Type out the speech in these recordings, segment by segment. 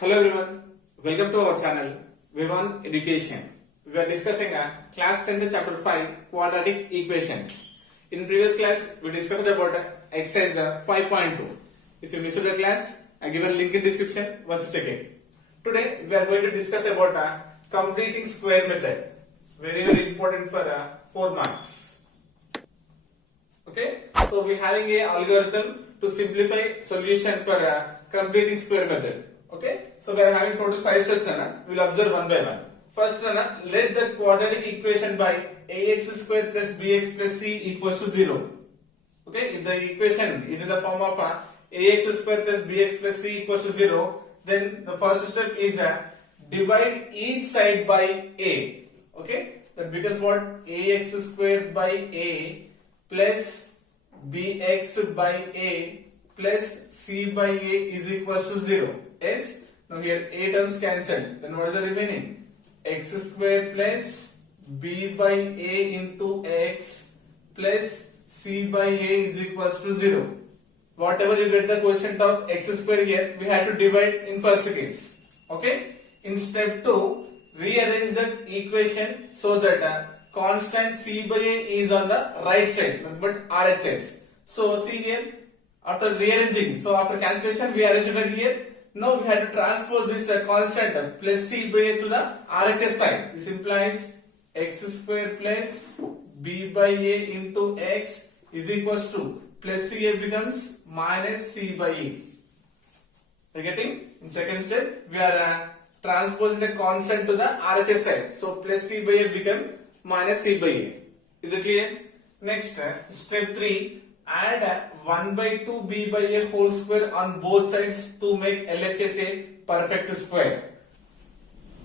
Hello everyone, welcome to our channel VIVAN Education. We are discussing class 10 chapter 5 quadratic equations. In previous class we discussed about exercise 5.2. If you missed the class, I give a link in description once check it. Today we are going to discuss about completing square method. Very important for 4 marks. Okay, so we are having a algorithm to simplify solution for completing square method. Okay, so we are having total 5 steps. We will observe one by one. First, let the quadratic equation by ax square plus bx plus c equals to 0. Okay, if the equation is in the form of ax square plus bx plus c equals to 0, then the first step is divide each side by a. Okay, that becomes what? Ax square by a plus bx by a plus c by a is equals to 0. Yes, now here a terms cancelled, then what is the remaining? X square plus b by a into x plus c by a is equals to 0. Whatever you get the quotient of x square here, we have to divide in first case. Okay, in step 2, rearrange the equation so that constant c by a is on the right side, but RHS. So see here, after rearranging, so after cancellation we arrange it here. Now we have to transpose this constant plus c by a to the RHS side. This implies x square plus b by a into x is equals to plus ca becomes minus c by e. You getting? In second step, we are transposing the constant to the RHS side. So plus c by a become minus c by a. Is it clear? Next, step 3. Add 1 by 2 b by a whole square on both sides to make LHS a perfect square.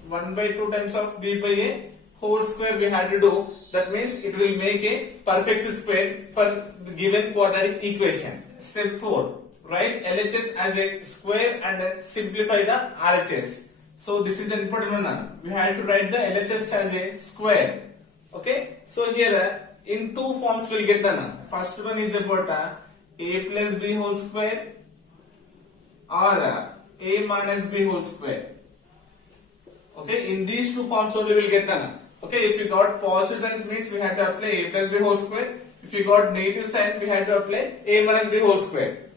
1 by 2 times of b by a whole square we had to do. That means it will make a perfect square for the given quadratic equation. Step 4. Write LHS as a square and simplify the RHS. So this is an important one. We had to write the LHS as a square. Okay. So here in 2 forms we will get done. First one is about a plus b whole square or a minus b whole square. Okay, in these 2 forms only we will get done. Okay, if you got positive signs means we have to apply a plus b whole square. If you got negative sign, we have to apply a minus b whole square.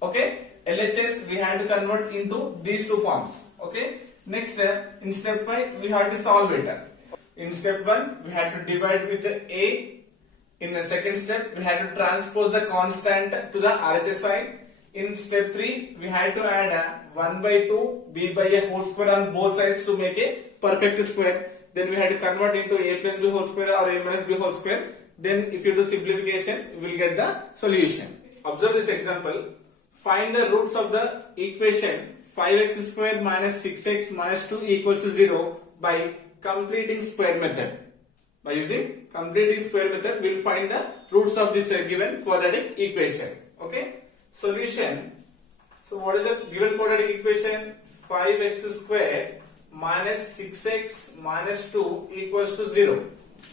Okay, LHS we have to convert into these 2 forms. Okay, next in step 5 we have to solve it. In step 1 we have to divide with a. In the second step, we had to transpose the constant to the RHS side. In step 3, we had to add 1 by 2 b by a whole square on both sides to make a perfect square. Then we had to convert into a plus b whole square or a minus b whole square. Then if you do simplification, we will get the solution. Observe this example. Find the roots of the equation 5x square minus 6x minus 2 equals to 0 by completing square method. By using completing square method, we will find the roots of this given quadratic equation. Okay. Solution. So what is the given quadratic equation? 5x square minus 6x minus 2 equals to 0.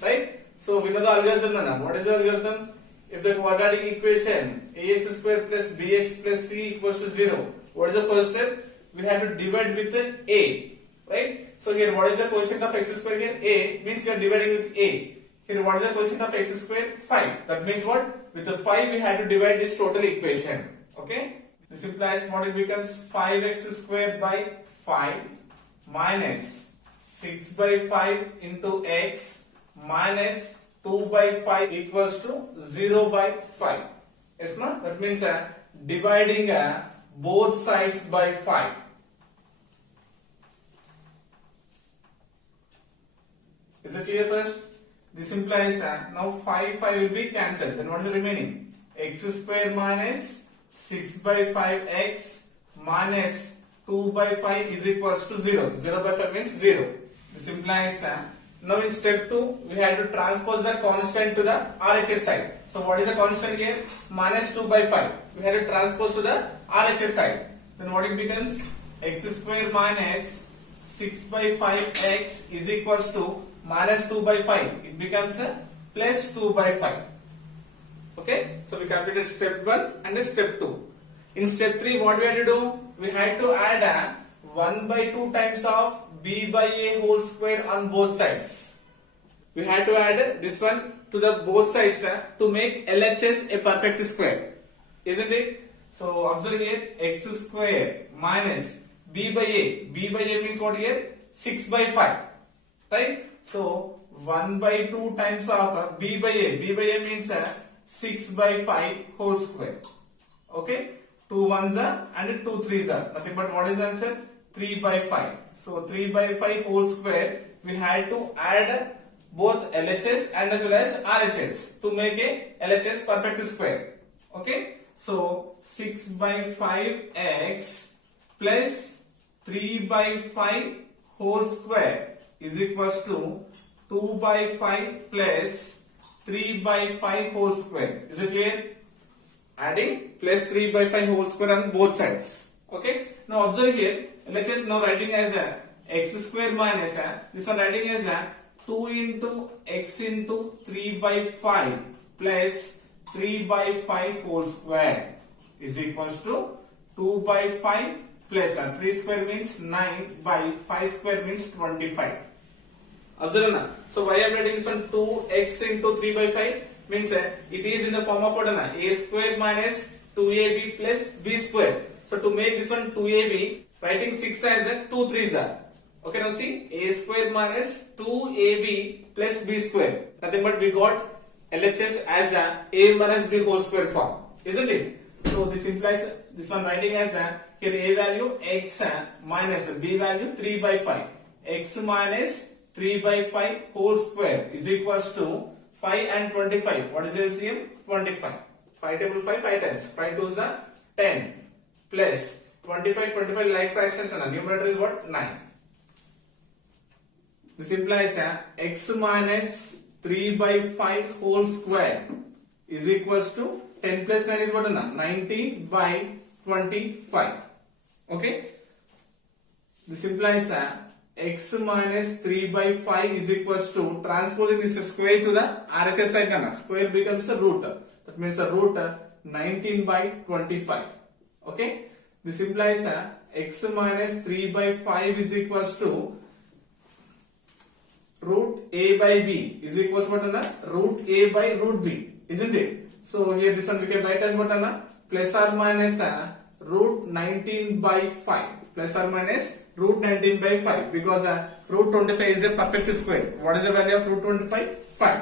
Right. So we know the algorithm. What is the algorithm? If the quadratic equation ax square plus bx plus c equals to 0, what is the first step? We have to divide with a. Right. So here what is the quotient of x square here? A means we are dividing with a. Here what is the quotient of x square? 5. That means what? With the 5 we have to divide this total equation. Okay. This implies what it becomes 5x square by 5 minus 6 by 5 into x minus 2 by 5 equals to 0 by 5. Yes, ma? That means dividing both sides by 5. Is it clear first? This implies now 5 will be cancelled. Then what is the remaining? X square minus 6 by 5x minus 2 by 5 is equals to 0. 0 by 5 means 0. This implies now in step 2 we have to transpose the constant to the RHS side. So what is the constant here? Minus 2 by 5. We have to transpose to the RHS side. Then what it becomes? X square minus 6 by 5x is equals to minus 2 by 5. It becomes plus 2 by 5. Okay, so we completed step 1 and step 2. In step 3, what we had to do? We had to add 1 by 2 times of b by a whole square on both sides. We had to add this one to the both sides to make LHS a perfect square, isn't it? So observe here, x square minus b by a. B by a means what here? 6 by 5, right? So 1 by 2 times of b by a. B by a means 6 by 5 whole square. Okay, 2 ones are and 2 threes are. Nothing but what is the answer? 3 by 5. So 3 by 5 whole square. We had to add both LHS and as well as RHS to make a LHS perfect square. Okay, so 6 by 5x plus 3 by 5 whole square is equals to 2 by 5 plus 3 by 5 whole square. Is it clear? Adding plus 3 by 5 whole square on both sides. Okay, now observe here, LHS now writing as a x square minus this one writing as a 2 into x into 3 by 5 plus 3 by 5 whole square is equals to 2 by 5 plus 3 square means 9 by 5 square means 25. Observe na. So why I am writing this one 2x into 3 by 5 means it is in the form of what na? A square minus 2ab plus b square. So to make this one 2ab, writing 6 as 2 threes are. Okay, now see, a square minus 2ab plus b square. Nothing but we got LHS as a minus b whole square form, isn't it? So this implies this one writing as here a value x minus b value 3 by 5. X minus 3 by 5 whole square is equals to 5 and 25. What is LCM? 25. 5 table 5 times. 5 2 is 10 plus 25 like fractions and numerator is what? 9. This implies x minus 3 by 5 whole square is equals to 10 plus 9 is what? 19 by 25. Okay. This implies x minus 3 by 5 is equals to, transposing this square to the RHS side, square becomes a root. That means a root 19 by 25. Okay. This implies x minus 3 by 5 is equals to root a by b is equals to what? Root a by root b, isn't it? So here this one we can write as what? Plus or minus root 19 by 5. Plus or minus root 19 by 5, because root 25 is a perfect square. What is the value of root 25? 5.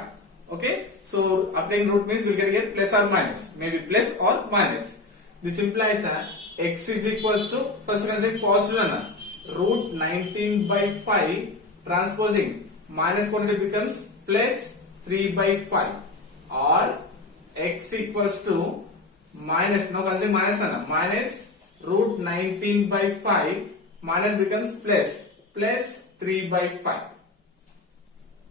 Okay. So applying root means we will get here plus or minus. Maybe plus or minus. This implies x is equals to, first consider positive root 19 by 5, transposing minus quantity becomes plus 3 by 5, or x equals to minus, now consider minus root 19 by 5, minus becomes plus 3 by 5.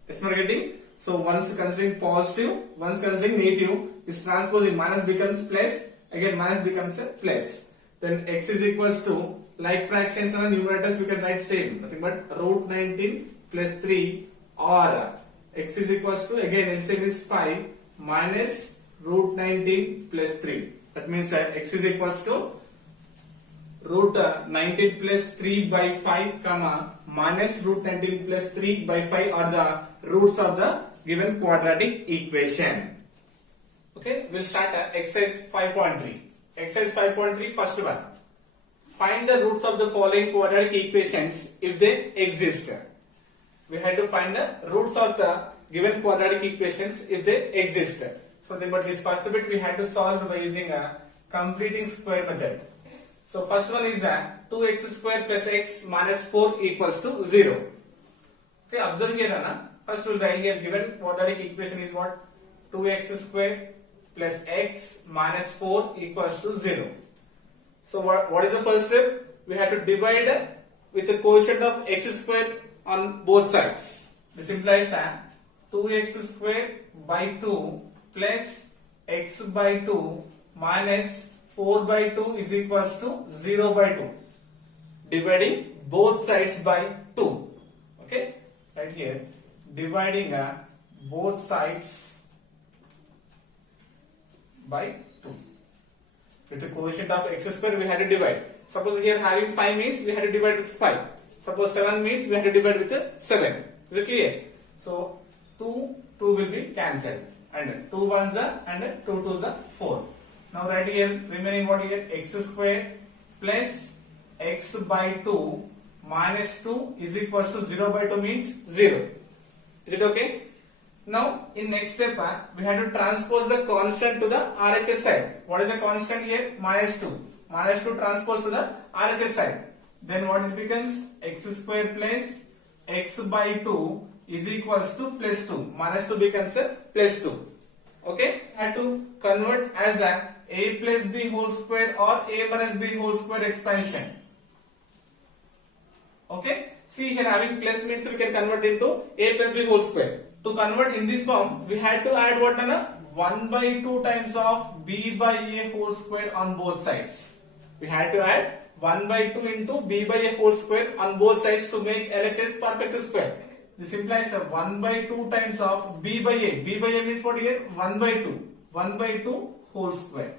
Is not getting? So once considering positive, once considering negative, is transposing, minus becomes plus, again minus becomes a plus. Then x is equals to, like fractions and numerators we can write same, nothing but root 19 plus 3, or x is equals to, again LCM is 5 minus root 19 plus 3. That means x is equals to root 19 plus 3 by 5 comma minus root 19 plus 3 by 5 are the roots of the given quadratic equation. Okay, we'll start exercise 5.3. Exercise 5.3, first one. Find the roots of the following quadratic equations if they exist. We had to find the roots of the given quadratic equations if they exist. So but this first bit we had to solve by using a completing square method. So first one is 2x square plus x minus 4 equals to 0. Okay, observe here. First we'll write here given quadratic equation is what? 2x square plus x minus 4 equals to 0. So what is the first step? We have to divide with the quotient of x square on both sides. This implies 2x square by 2 plus x by 2 minus 4 by 2 is equals to 0 by 2. Dividing both sides by 2. Okay, right here dividing both sides by 2. With the quotient of x square we had to divide. Suppose here having 5 means we have to divide with 5. Suppose 7 means we have to divide with 7. Is it clear? So 2 will be cancelled, and 2 ones are and 2 twos are 4. Now write here remaining what here, x square plus x by 2 minus 2 is equals to 0 by 2 means 0. Is it okay? Now in next step we have to transpose the constant to the RHS side. What is the constant here? Minus 2. Minus 2 transpose to the RHS side. Then what it becomes? X square plus x by 2 is equals to plus 2. Minus 2 becomes a plus 2. Okay? Have to convert as a plus b whole square or a minus b whole square expansion. Okay? See here having plus means we can convert into a plus b whole square. To convert in this form, we had to add what, Nana? 1 by 2 times of b by a whole square on both sides. We had to add 1 by 2 into b by a whole square on both sides to make LHS perfect square. This implies 1 by 2 times of b by a. B by a means what here? 1 by 2. 1 by 2 whole square.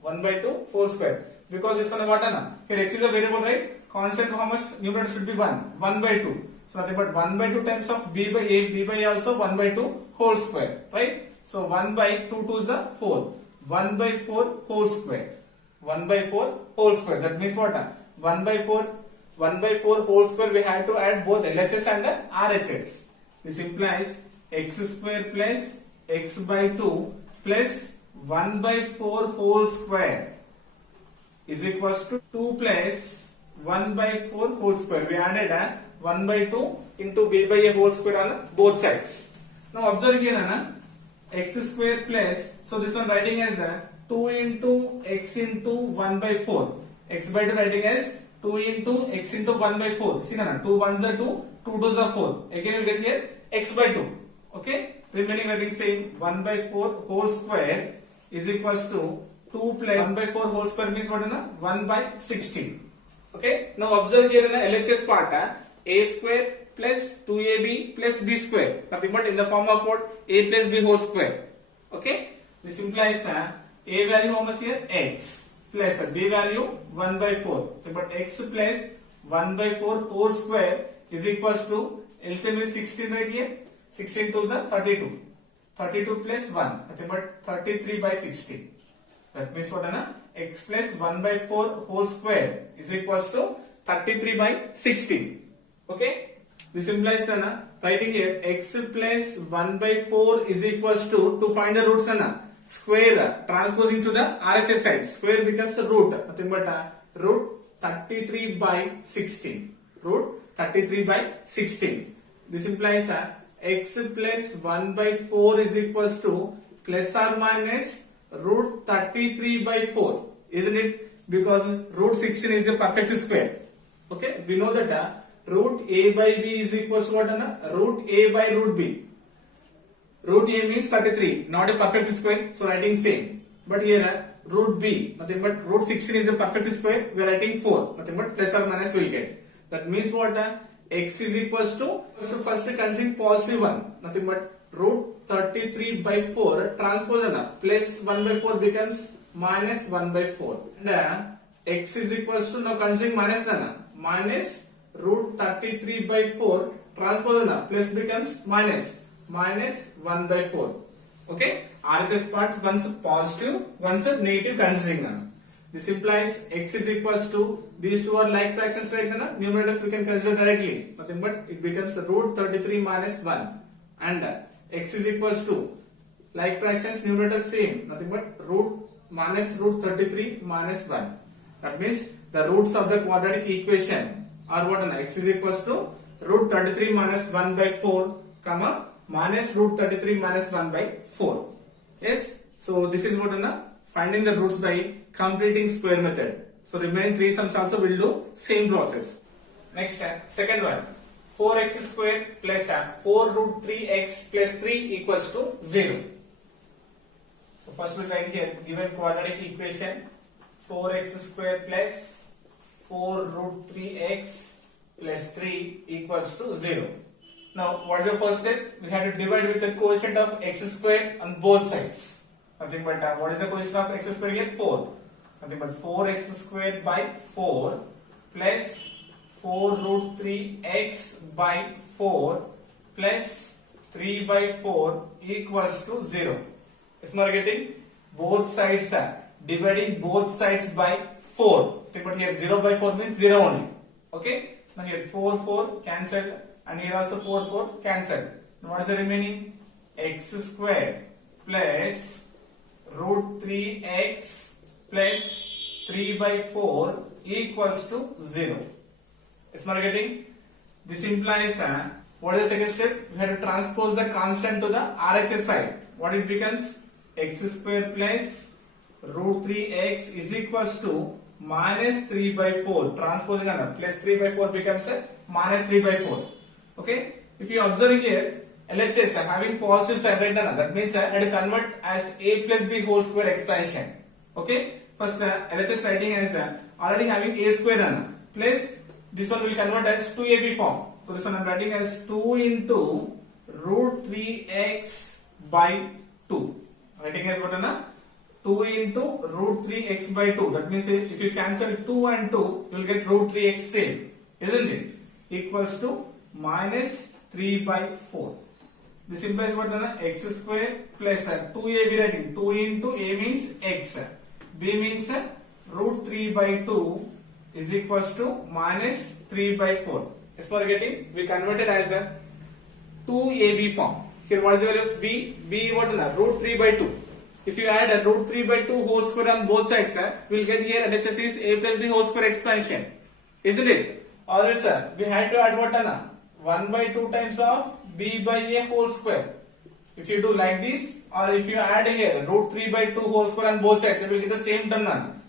1 by 2 whole square. Because this one what, Nana? Here x is a variable, right? Constant how much? Numerator should be 1. 1 by 2. So nothing but 1 by 2 times of b by a. B by a also 1 by 2 whole square. Right? So 1 by 2 2 is a 4. 1 by 4 whole square. 1 by 4 whole square. That means what? 1 by 4 whole square we have to add both LHS and RHS. This implies x square plus x by 2 plus 1 by 4 whole square is equals to 2 plus 1 by 4 whole square. We added 1 by 2 into b by a whole square on both sides. Now observe here Anna, x square plus, so this one writing as 2 into x into 1 by 4. X by 2 writing as 2 into x into 1 by 4. See Nana, 2 ones are 2, 2 twos are 4. Again we get here x by 2. Okay? Remaining writing same 1 by 4 whole square is equals to 2 plus 1 by 4 whole square means what, Nana? 1 by 16. Okay? Now observe here in the LHS part, a square plus 2ab plus b square. Nothing but in the form of what? A plus b whole square. Okay? This implies a value how much here? X. Plus b value 1 by 4. But x plus 1 by 4 whole square is equals to LCM is 16 right here. 16 2s are 32. 32 plus 1. Nothing but 33 by 16. That means what, Anna? X plus 1 by 4 whole square is equals to 33 by 16. Okay? This implies Anna, writing here x plus 1 by 4 is equals to find the roots, Anna, square transposing to the RHS side. Square becomes a root. Nothing but root 33 by 16. Root 33 by 16. This implies x plus 1 by 4 is equals to plus or minus root 33 by 4. Isn't it? Because root 16 is a perfect square. Okay? We know that root a by b is equals to what, Anna? Root a by root b. Root a means 33, not a perfect square, so writing same. But here root b, nothing but root 16 is a perfect square, we are writing 4, nothing but plus or minus we will get. That means what? X is equals to first considering positive one, nothing but root 33 by 4 transpose plus 1 by 4 becomes minus 1 by 4. And x is equals to, now considering minus root 33 by 4 transpose plus becomes minus 1 by 4. Okay? RHS parts once positive, once negative considering. This implies x is equals to, these two are like fractions right now. Numerators we can consider directly. Nothing but it becomes root 33 minus 1. And x is equals to, like fractions numerator same. Nothing but root minus root 33 minus 1. That means the roots of the quadratic equation are what? X is equals to root 33 minus 1 by 4 comma minus root 33 minus 1 by 4. Yes. So this is what, finding the roots by completing square method. So remaining 3 sums also will do same process. Next, second one, 4x square plus 4 root 3x plus 3 equals to 0. So first we write here given quadratic equation 4x square plus 4 root 3x plus 3 equals to 0. Now what is the first step? We have to divide with the quotient of x square on both sides. Nothing but what is the quotient of x square here? 4. Nothing but 4x square by 4 plus 4 root 3x by 4 plus 3 by 4 equals to 0. Is not getting both sides are dividing both sides by 4. But here 0 by 4 means 0 only. Okay. Now here 4 cancelled and here also 4 cancelled. Now what is the remaining? X square plus root 3x plus 3 by 4 equals to 0. Is not getting? This implies what is the second step? We have to transpose the constant to the RHS side. What it becomes? X square plus root 3x is equals to minus 3 by 4. Transposing another plus 3 by 4 becomes a minus 3 by 4. Okay. If you observe here, LHS having positive sign right now, that means I have to convert as a plus b whole square expansion. Okay. First LHS writing as already having a square plus this one will convert as 2ab form. So this one I am writing as 2 into root 3x by 2. Writing as what? 2 into root 3x by 2. That means if you cancel 2 and 2, you will get root 3x same. Isn't it? Equals to minus 3 by 4. This implies what? X square plus 2ab writing. 2 into a means x. B means root 3 by 2 is equals to minus 3 by 4. As for getting, we converted as a 2ab form. Here what is the value of b? B what? Root 3 by 2. If you add a root 3 by 2 whole square on both sides, we will get here LHS is a plus b whole square expansion. Isn't it? Also, we had to add what? 1 by 2 times of b by a whole square. If you do like this, or if you add here root 3 by 2 whole square on both sides, you will get the same term.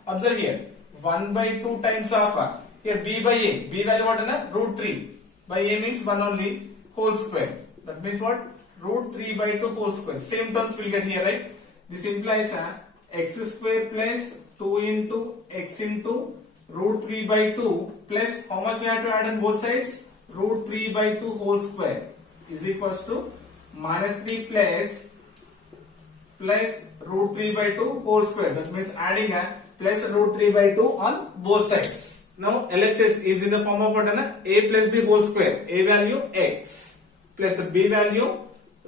Observe here, 1 by 2 times of here b by a. B value what? Root 3. By a means 1 only whole square. That means what? Root 3 by 2 whole square. Same terms will get here, right? This implies x square plus 2 into x into root 3 by 2 plus how much we have to add on both sides? Root 3 by 2 whole square is equals to minus 3 plus root 3 by 2 whole square. That means adding a plus root 3 by 2 on both sides. Now LHS is in the form of what? A plus b whole square. A value x plus b value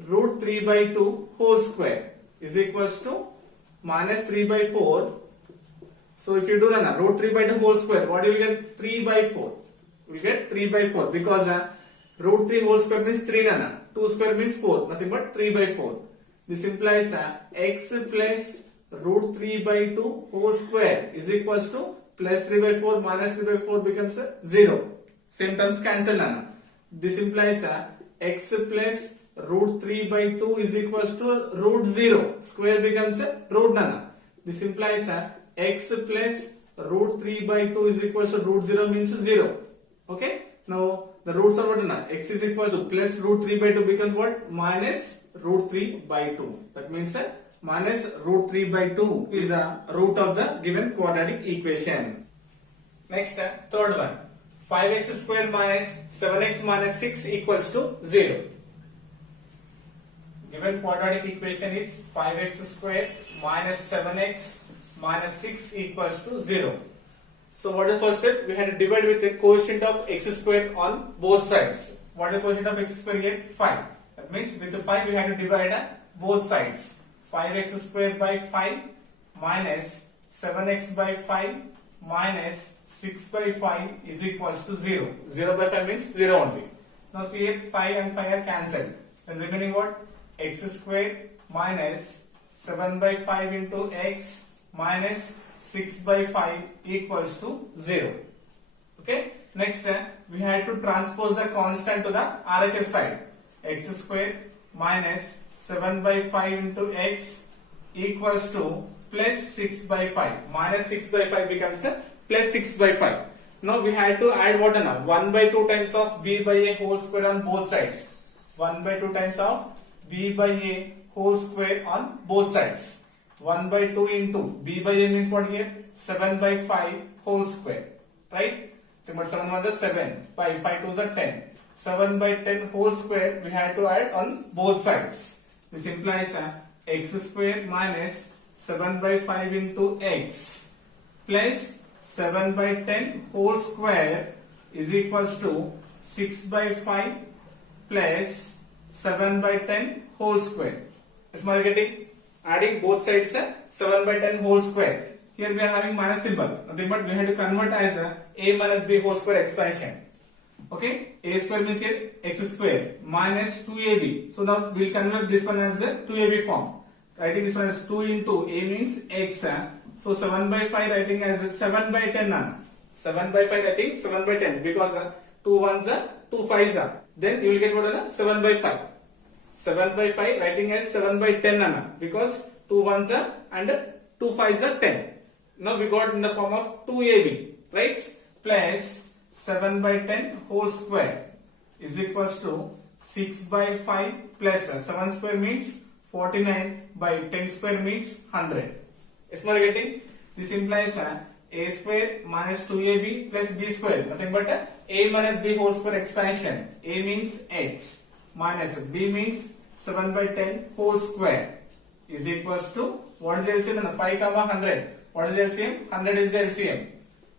root 3 by 2 whole square is equals to minus 3 by 4. So if you do root 3 by 2 whole square, what you will get? 3 by 4. We will get 3 by 4 because root 3 whole square means 3 2 square means 4. Nothing but 3 by 4. This implies x plus root 3 by 2 whole square is equals to plus 3 by 4 minus 3 by 4 becomes 0. Same terms cancel This implies x plus root 3 by 2 is equals to root 0. Square becomes root This implies x plus root 3 by 2 is equals to root 0 means 0. Okay. Now the roots are what? X is equals to plus root 3 by 2 becomes what? Minus root 3 by 2. That means minus root 3 by 2 is a root of the given quadratic equation. Next, third one. 5x square minus 7x minus 6 equals to 0. Given quadratic equation is 5x square minus 7x minus 6 equals to 0. So what is the first step? We have to divide with the quotient of x square on both sides. What is the quotient of x square here? 5. That means with the 5 we have to divide both sides. 5x square by 5 minus 7x by 5 minus 6 by 5 is equals to 0. 0 by 5 means 0 only. Now see here 5 and 5 are cancelled. Then remaining what? X square minus 7 by 5 into x minus 6 by 5 equals to 0. Okay. Next we have to transpose the constant to the RHS side. X square minus 7 by 5 into x equals to plus 6 by 5. Minus 6 by 5 becomes plus 6 by 5. Now we have to add what? 1 by 2 times of b by a whole square on both sides. 1 by 2 times of b by a whole square on both sides. 1 by 2 into b by a means what here? 7 by 5 whole square. Right? But 7 1 is 7. By 5 2 is 10. 7 by 10 whole square we have to add on both sides. This implies x square minus 7 by 5 into x plus 7 by 10 whole square is equals to 6 by 5 plus 7 by 10 whole square. Is my getting? Adding both sides 7 by 10 whole square. Here we are having minus symbol. Nothing but we have to convert as a minus b whole square expansion. Okay, a square means here x square minus 2ab. So now we will convert this one as a 2ab form. Writing this one as 2 into a means x. So 7 by 5 writing as 7 by 10. 7 by 5 writing 7 by 10 because 2 ones are 2 5s are. Then you will get what? 7 by 5. 7 by 5 writing as 7 by 10 because 2 ones are and 2 5s are 10. Now we got in the form of 2ab, right? Plus 7 by 10 whole square is equals to 6 by 5 plus 7 square means 49 by 10 square means 100. Is my getting? This implies a square minus 2ab plus b square. Nothing but a minus b whole square expansion. A means x minus b means 7 by 10 whole square is equals to what is the LCM? 5 comma 100. What is the LCM? 100 is the LCM.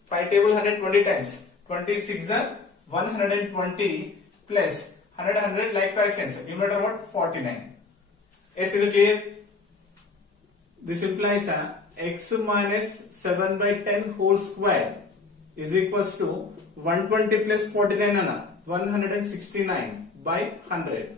5 table 120 times. 26 are 120 plus 100 like fractions. Numerator what? 49. Yes, is it clear? This implies x minus 7 by 10 whole square is equals to 120 plus 49 169 by 100.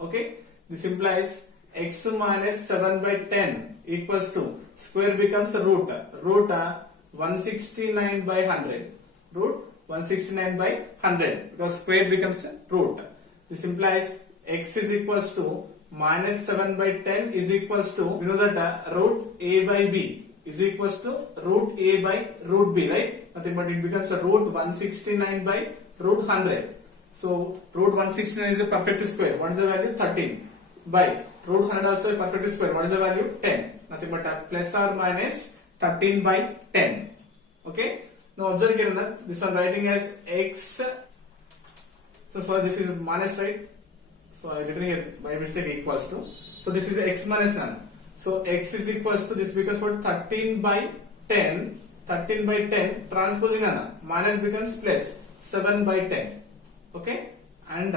Okay, this implies x minus 7 by 10 equals to square becomes a root 169 by 100, root 169 by 100 because square becomes a root. This implies x is equals to minus 7 by 10 is equals to, we know that root a by b is equals to root a by root b, right? Nothing but it becomes a root 169 by root 100. So root 169 is a perfect square. What is the value? 13 by root 100 also a perfect square. What is the value? 10. Nothing but plus or minus 13 by 10. Okay. Now observe here this one writing as x. So sorry, this is minus, right? So I written here by mistake equals to. So this is x minus none. So x is equals to this because what? 13 by 10. 13 by 10 transposing minus becomes plus 7 by 10. Okay, and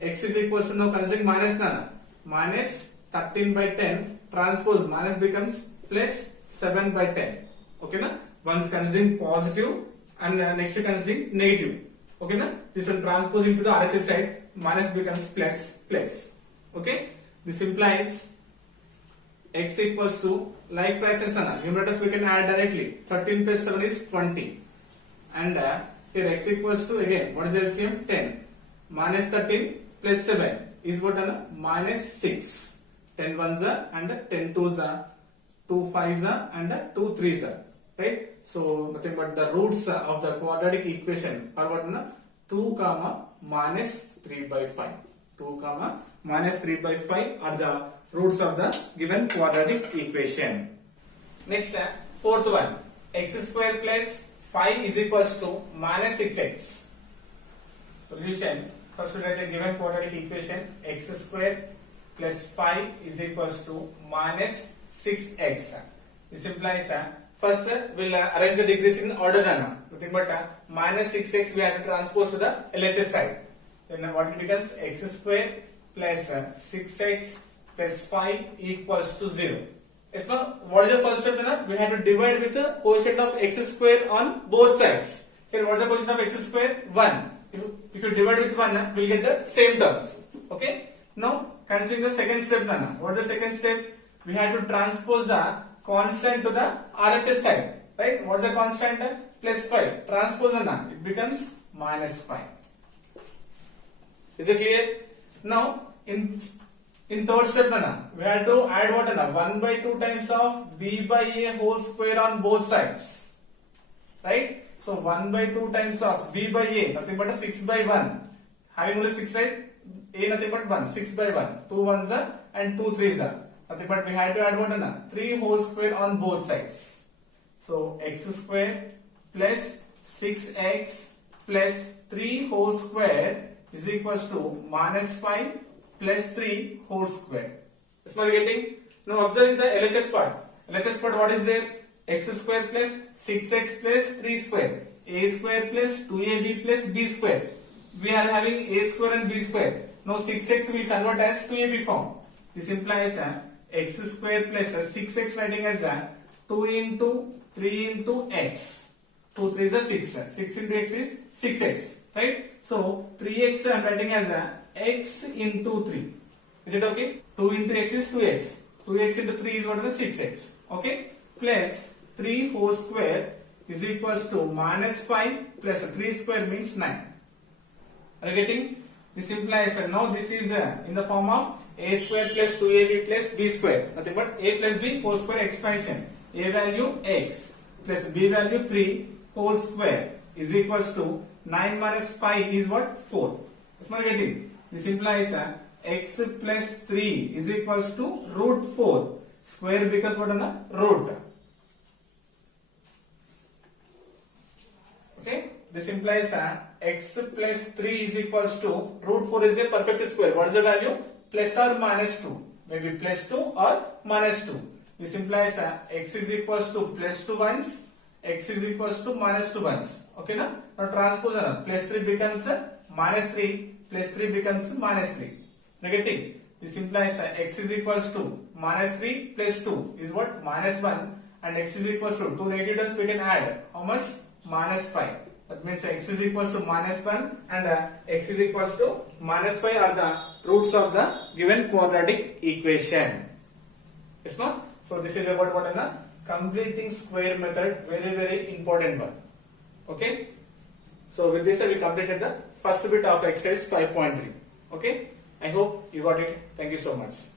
x is equals to now considering minus none. Minus 13 by 10 transpose minus becomes plus 7 by 10. Okay na? Once considering positive and next considering negative. Okay na? This one transposing to the RHS side minus becomes plus. Okay, this implies x equals to like fractions numerators we can add directly. 13 plus 7 is 20 and here x equals to again what is the LCM? 10 minus 13 plus 7 is what? Minus 6. 10 ones are and 10 twos are, 2 fives are and 2 threes are, right? So nothing but the roots of the quadratic equation are what? 2 comma minus 3 by 5. 2 comma minus 3 by 5 are the roots of the given quadratic equation. Next, fourth one, x square plus 5 is equals to minus 6x. Solution. First we write the given quadratic equation x square plus 5 is equals to minus 6x. This implies first we will arrange the degrees in order. Nothing but minus 6x we have to transpose to the LHS side. Then what it becomes? X square plus 6x plus 5 equals to 0. Yes, now what is the first step? We have to divide with the quotient of x square on both sides. Here what is the quotient of x square? 1. If you divide with 1, we will get the same terms. Okay. Now considering the second step. What is the second step? We have to transpose the constant to the RHS side. Right? What is the constant? Plus 5. Transpose it becomes minus 5. Is it clear? Now in third step we have to add what? 1 by 2 times of b by a whole square on both sides. Right? So 1 by 2 times of b by a, nothing but 6 by 1. Having only 6 right? A nothing but 1. 6 by 1. 2 ones are and 2 threes are. Nothing but we have to add what? 3 whole square on both sides. So x square plus 6x plus 3 whole square is equals to minus 5 plus 3 whole square. Is my getting? Now observe the LHS part. LHS part what is there? x square plus 6x plus 3 square, a square plus 2ab plus b square. We are having a square and b square. Now 6x will convert as 2ab form. This implies x square plus 6x writing as 2 into 3 into x. 2 3 is 6. 6 into x is 6x. Right? So 3x I am writing as x into 3. Is it okay? 2 into x is 2x. 2x into 3 is what is 6x. Okay? Plus 3 whole square is equals to minus 5 plus 3 square means 9. Are you getting? This implies now this is in the form of a square plus 2ab plus b square. Nothing but a plus b whole square expansion. A value x plus b value 3 whole square is equals to 9 minus 5 is what? 4. That's what you are getting. This implies x plus 3 is equals to root 4. Square becomes what on a root. Okay. This implies x plus 3 is equals to root 4 is a perfect square. What is the value? Plus or minus 2. Maybe plus 2 or minus 2. This implies x is equals to plus 2 once. X is equals to minus 2 once. Okay na? Now transpose plus 3 becomes minus 3. Plus 3 becomes minus 3. Negative. This implies x is equals to minus 3 plus 2 is what? Minus 1. And x is equals to 2 negative terms we can add. How much? Minus 5. That means x is equals to minus 1 and x is equals to minus 5 are the roots of the given quadratic equation. Yes, no? So this is about what is the completing square method. Very, very important one. Okay. So with this we completed the first bit of exercise 5.3. Okay. I hope you got it. Thank you so much.